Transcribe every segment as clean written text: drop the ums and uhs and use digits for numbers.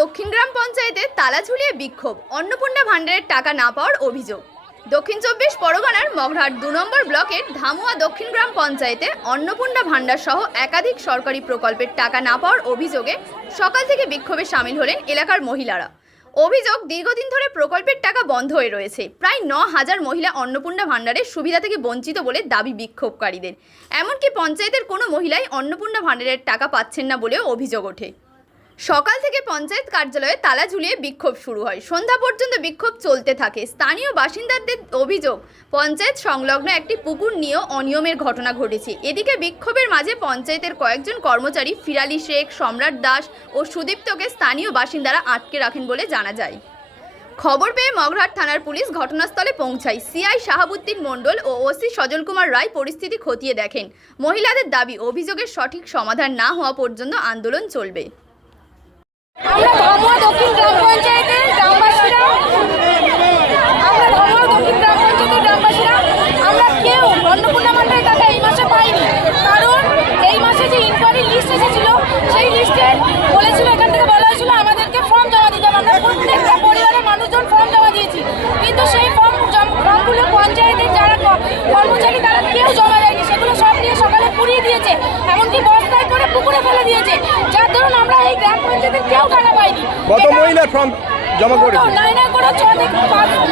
দক্ষিণ গ্রাম পঞ্চায়েতে তালা ঝুলিয়ে বিক্ষোভ, অন্নপূর্ণা ভান্ডারের টাকা না পাওয়ার অভিযোগ। দক্ষিণ 24 পরগনার মগরাহাট 2 নম্বর ব্লকের ধামুয়া দক্ষিণ গ্রাম পঞ্চায়েতে অন্নপূর্ণা ভান্ডার সহ একাধিক সরকারি প্রকল্পের টাকা না পাওয়ার অভিযোগে সকাল থেকে বিক্ষোভে সামিল হলেন এলাকার মহিলারা। অভিযোগ, দীর্ঘদিন ধরে প্রকল্পের টাকা বন্ধ হয়ে রয়েছে। প্রায় 9000 মহিলা অন্নপূর্ণা ভান্ডারের সুবিধা থেকে বঞ্চিত বলে দাবি বিক্ষোভকারীদের। এমনকি পঞ্চায়েতের কোনো মহিলাই অন্নপূর্ণা ভান্ডারের টাকা পাচ্ছেন না বলেও অভিযোগ ওঠে। সকাল থেকে পঞ্চায়েত কার্যালয়ে তালা ঝুলিয়ে বিক্ষোভ শুরু হয়, সন্ধ্যা পর্যন্ত বিক্ষোভ চলতে থাকে। স্থানীয় বাসিন্দাদের অভিযোগ, পঞ্চায়েত সংলগ্ন একটি পুকুর নিয়েও অনিয়মের ঘটনা ঘটেছে। এদিকে বিক্ষোভের মাঝে পঞ্চায়েতের কয়েকজন কর্মচারী ফিরালি শেখ, সম্রাট দাস ও সুদীপ্তকে স্থানীয় বাসিন্দারা আটকে রাখেন বলে জানা যায়। খবর পেয়ে মগরাহাট থানার পুলিশ ঘটনাস্থলে পৌঁছায়। সিআই শাহাবুদ্দিন মণ্ডল ও ওসি সজল কুমার রায় পরিস্থিতি খতিয়ে দেখেন। মহিলাদের দাবি, অভিযোগের সঠিক সমাধান না হওয়া পর্যন্ত আন্দোলন চলবে। আমরা ধামুয়া দক্ষিণ গ্রাম পঞ্চায়েতের গ্রামবাসীরা আমরা কেউ অন্নপূর্ণা ভান্ডারের টাকা এই মাসে পাইনি। কারণ এই মাসে যে ইনকোয়ারি লিস্ট এসেছিল সেই লিস্টে বলেছিল, এখান থেকে বলা হয়েছিল আমাদেরকে ফর্ম জমা দিতে হবে। আমরা প্রত্যেকটা পরিবারের মানুষজন ফর্ম জমা দিয়েছি, কিন্তু সেই ফর্মগুলো পঞ্চায়েতের যারা কর্মচারী তারা কেউ জমা দেয়নি। সেগুলো সব নিয়ে সকালে পুড়িয়ে দিয়েছে, এমনকি বস্তায় করে পুকুরে ফেলে দিয়েছে, যার ধরুন আমরা এই গ্রাম পঞ্চায়েতের কেউ টাকা পাইনি। কত মহিলা ফর্ম জমা করেছে? না করে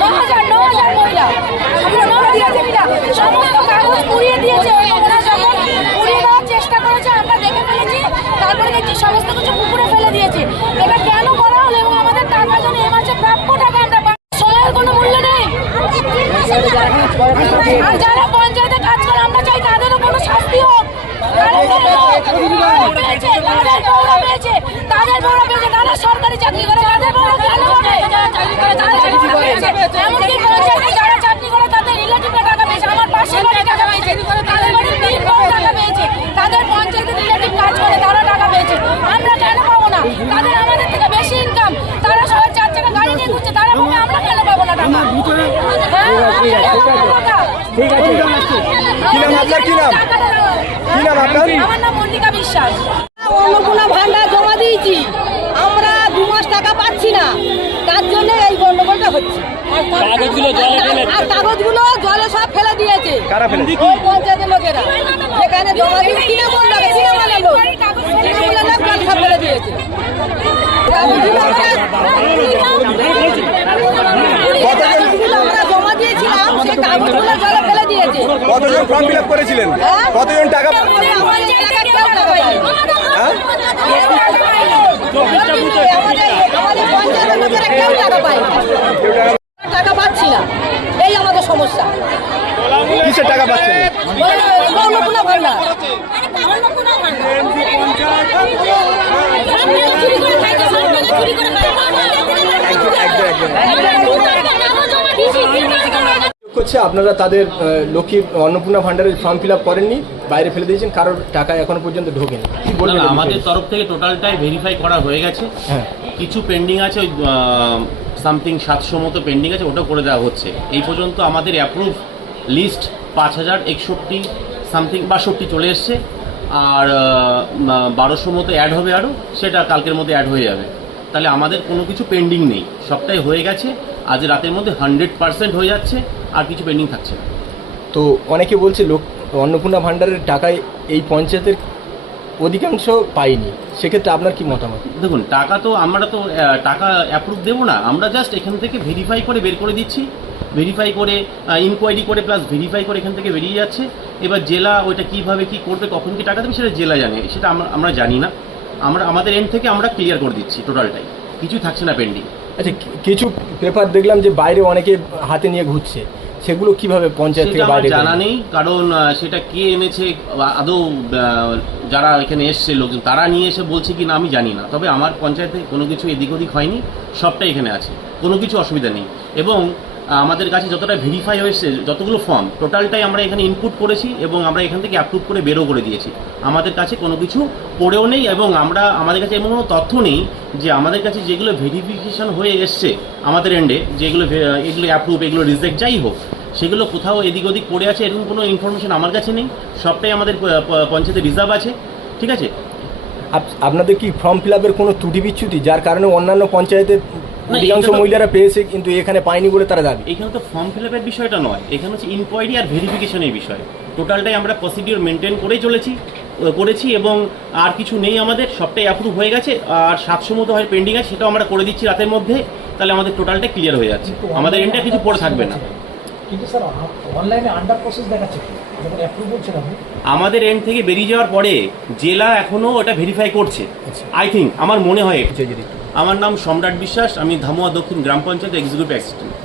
9,000 মহিলা সমস্ত কাগজ পুড়িয়ে দিয়েছে। ওরা যখন পুড়িয়ে দেওয়ার চেষ্টা করেছে আমরা দেখে ফেলেছি, তারপরে দেখছি সমস্ত কিছু পুকুরে ফেলে দিয়েছে। এটা কেন করা হলো এবং আমাদের টাকা যেন এ মাসে প্রাপ্য টাকা আমরা সময়ের কোনো মূল্য নেই। আর যারা পঞ্চায়েতে কাজ করে আমরা চাই তাদেরও কোনো শাস্তি হোক। তাদের বড় পেয়েছে, তারা সরকারি চাকরি করে, তাদের বড় কেন হবে? এমনকি পঞ্চায়েতে যারা চাকরি করে তাদের রিলেটিভরা টাকা পেয়েছে। আমার পাশের বাড়ি টাকা পেয়েছে, তাদের বাড়ির 3 বউ টাকা পেয়েছে, তাদের পঞ্চায়েতে রিলেটিভ কাজ করে তারা টাকা পেয়েছে। আমরা কেন পাবো না? তাদের আমাদের থেকে বেশি ইনকাম, তারা সবাই 4 চাকা গাড়ি নিয়ে ঘুরছে, তারা বলে আমরা কেন পাবো না টাকা? ঠিক আছে, কি নাম আপনার? কি নাম আপনার? আমার নাম মল্লিকা বিশ্বাস। অন্নপূর্ণা ভান্ডার জমা দিয়েছি, আমরা 2 মাস টাকা পাচ্ছি না, তার জন্য এই গন্ডগোলটা হচ্ছে। আর কাগজগুলো জলে সব ফেলে দিয়েছে। কারা ফেলে? ওই পঞ্চায়েতের লোকেরা যেখানে জমা দিয়ে তৃণমূল লোক জল সব ফেলে দিয়েছে। আমরা জমা দিয়েছিলাম, সেই কাগজগুলো জলে ফেলে দিয়েছে। কতজন ফর্ম ফিল আপ করেছিলেন? কতজন টাকা? টাকা পাচ্ছি না, এই আমাদের সমস্যা। কিসের টাকা পাচ্ছেন? অন্নপূর্ণা ভান্ডার। হচ্ছে আপনারা তাদের লক্ষ্মী অন্নপূর্ণা ভান্ডারের ফর্ম ফিল আপ করেননি, বাইরে ফেলে দিয়েছেন, কারোর টাকা এখনো পর্যন্ত ঢোকেনি। কি বলবেন? আমাদের তরফ থেকে টোটালটাই ভেরিফাই করা হয়ে গেছে। হ্যাঁ, কিছু পেন্ডিং আছে, ওই সামথিং 700 মতো পেন্ডিং আছে, ওটাও করে দেওয়া হচ্ছে। এই পর্যন্ত আমাদের অ্যাপ্রুভ লিস্ট 5061 সামথিং 62 চলে এসছে, আর 1200 মতো অ্যাড হবে আরও, সেটা কালকের মধ্যে অ্যাড হয়ে যাবে। তাহলে আমাদের কোনো কিছু পেন্ডিং নেই, সবটাই হয়ে গেছে। আজ রাতের মধ্যে 100% হয়ে যাচ্ছে, আর কিছু পেন্ডিং থাকছে না। তো অনেকে বলছে অন্নপূর্ণা ভান্ডারের টাকায় এই পঞ্চায়েতের অধিকাংশ পাইনি, সেক্ষেত্রে আপনার কি মতামত? দেখুন, টাকা তো আমরা তো টাকা অ্যাপ্রুভ দেবো না, আমরা জাস্ট এখান থেকে ভেরিফাই করে বের করে দিচ্ছি। ভেরিফাই করে ইনকোয়ারি করে প্লাস ভেরিফাই করে এখান থেকে বেরিয়ে যাচ্ছে। এবার জেলা ওইটা কীভাবে কী করবে, কখন কি টাকা দেবে, সেটা জেলা জানে, সেটা আমরা জানি না। আমরা আমাদের এন্ড থেকে আমরা ক্লিয়ার করে দিচ্ছি, টোটালটাই কিছু থাকছে না পেন্ডিং। আচ্ছা, কিছু পেপার দেখলাম যে বাইরে অনেকে হাতে নিয়ে ঘুরছে, সেগুলো কিভাবে পঞ্চায়েত থেকে বাইরে? জানা নেই, কারণ সেটা কে এনেছে আদৌ, যারা এখানে এসছে লোকজন তারা নিয়ে এসে বলছে কি না আমি জানি না। তবে আমার পঞ্চায়েতে কোনো কিছু এদিক ওদিক হয়নি, সবটাই এখানে আছে, কোনো কিছু অসুবিধা নেই। এবং আমাদের কাছে যতটা ভেরিফাই হয়েছে, যতগুলো ফর্ম টোটালটাই আমরা এখানে ইনপুট করেছি এবং আমরা এখান থেকে অ্যাপ্রুভ করে বেরো করে দিয়েছি। আমাদের কাছে কোনো কিছু পড়েও নেই, এবং আমাদের কাছে এমন কোনো তথ্য নেই যে আমাদের কাছে যেগুলো ভেরিফিকেশন হয়ে এসছে আমাদের এন্ডে, যেগুলো এগুলো অ্যাপ্রুভ, এগুলো রিজেক্ট, যাই হোক, সেগুলো কোথাও এদিক ওদিক পড়ে আছে এরকম কোনো ইনফরমেশন আমার কাছে নেই। সবটাই আমাদের পঞ্চায়েতে রিজার্ভ আছে, ঠিক আছে। আপনাদের কি ফর্ম ফিল আপের কোনো ত্রুটি বিচ্যুতি যার কারণে অন্যান্য পঞ্চায়েতের অধিকাংশ এটা তো- মহিলারা পেয়েছে কিন্তু এখানে পায়নি বলে তারা দাবি? এখানে তো ফর্ম ফিল আপের বিষয়টা নয়, এখানে হচ্ছে ইনকোয়ারি আর ভেরিফিকেশনের বিষয়। টোটালটাই আমরা প্রসিডিওর মেনটেন করেই করেছি এবং আর কিছু নেই, আমাদের সবটাই অ্যাপ্রুভ হয়ে গেছে। আর 700 মতো হয় পেন্ডিং আছে, সেটাও আমরা করে দিচ্ছি রাতের মধ্যে। তাহলে আমাদের টোটালটা ক্লিয়ার হয়ে যাচ্ছে, আমাদের এন্ডে কিছু পড়ে থাকবে না। কিন্তু স্যার অনলাইনে আন্ডার প্রসেস দেখাচ্ছে কি যখন অ্যাপ্রুভ হচ্ছে না? আমাদের এন্ড থেকে বেরিয়ে যাওয়ার পরে জেলা এখনো ওটা ভেরিফাই করছে। আই থিঙ্ক, আমার মনে হয়। আমার নাম সম্রাট বিশ্বাস, আমি ধামুয়া দক্ষিণ গ্রাম পঞ্চায়েত এক্সিকিউটিভ অ্যাসিস্ট্যান্ট।